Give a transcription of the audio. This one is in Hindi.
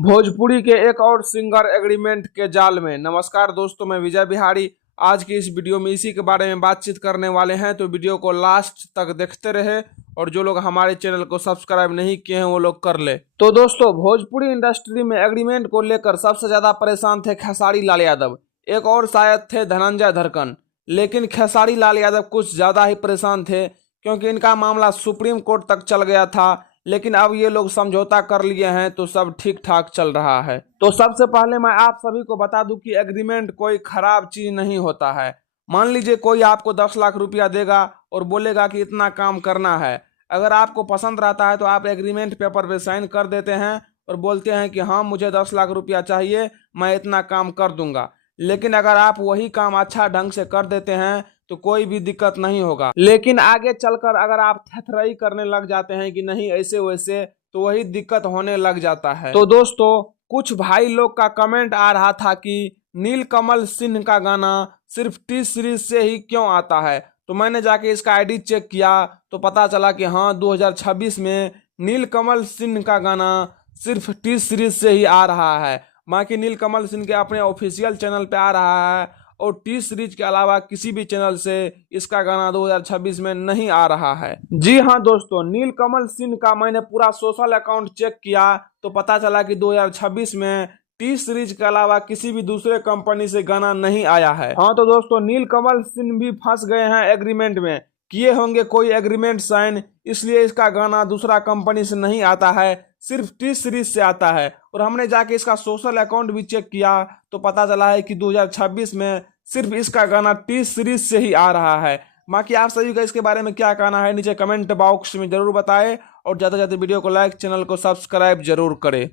भोजपुरी के एक और सिंगर एग्रीमेंट के जाल में। नमस्कार दोस्तों, मैं विजय बिहारी। आज की इस वीडियो में इसी के बारे में बातचीत करने वाले हैं, तो वीडियो को लास्ट तक देखते रहे और जो लोग हमारे चैनल को सब्सक्राइब नहीं किए हैं वो लोग कर ले। तो दोस्तों, भोजपुरी इंडस्ट्री में एग्रीमेंट को लेकर सबसे ज्यादा परेशान थे खेसारी लाल यादव, एक और शायद थे धनंजय धड़कन। लेकिन खेसारी लाल यादव कुछ ज्यादा ही परेशान थे क्योंकि इनका मामला सुप्रीम कोर्ट तक चल गया था। लेकिन अब ये लोग समझौता कर लिए हैं तो सब ठीक ठाक चल रहा है। तो सबसे पहले मैं आप सभी को बता दूं कि एग्रीमेंट कोई खराब चीज नहीं होता है। मान लीजिए कोई आपको 10 लाख रुपया देगा और बोलेगा कि इतना काम करना है। अगर आपको पसंद रहता है तो आप एग्रीमेंट पेपर पे साइन कर देते हैं और बोलते हैं कि हाँ, मुझे 10 लाख रुपया चाहिए, मैं इतना काम कर दूंगा। लेकिन अगर आप वही काम अच्छा ढंग से कर देते हैं तो कोई भी दिक्कत नहीं होगा। लेकिन आगे चलकर अगर आप थथरई करने लग जाते हैं कि नहीं ऐसे वैसे, तो वही दिक्कत होने लग जाता है। तो दोस्तों, कुछ भाई लोग का कमेंट आ रहा था कि नीलकमल सिंह का गाना सिर्फ टी सीरीज से ही क्यों आता है। तो मैंने जाके इसका आईडी चेक किया तो पता चला कि हाँ, 2026 में नीलकमल सिंह का गाना सिर्फ टी सीरीज से ही आ रहा है। बाकी नीलकमल सिंह के अपने ऑफिशियल चैनल पे आ रहा है और टी सीरीज के अलावा किसी भी चैनल से इसका गाना 2026 में नहीं आ रहा है। जी हाँ दोस्तों, नीलकमल सिंह का मैंने पूरा सोशल अकाउंट चेक किया तो पता चला कि 2026 में टी सीरीज के अलावा किसी भी दूसरे कंपनी से गाना नहीं आया है। हाँ तो दोस्तों, नीलकमल सिंह भी फंस गए हैं एग्रीमेंट में, किए होंगे कोई एग्रीमेंट साइन, इसलिए इसका गाना दूसरा कंपनी से नहीं आता है, सिर्फ टी सीरीज से आता है। और हमने जाके इसका सोशल अकाउंट भी चेक किया तो पता चला है कि 2026 में सिर्फ इसका गाना टी सीरीज से ही आ रहा है। बाकी आप सभी का इसके बारे में क्या कहना है नीचे कमेंट बॉक्स में जरूर बताएं और ज़्यादा से ज़्यादा वीडियो को लाइक, चैनल को सब्सक्राइब जरूर करें।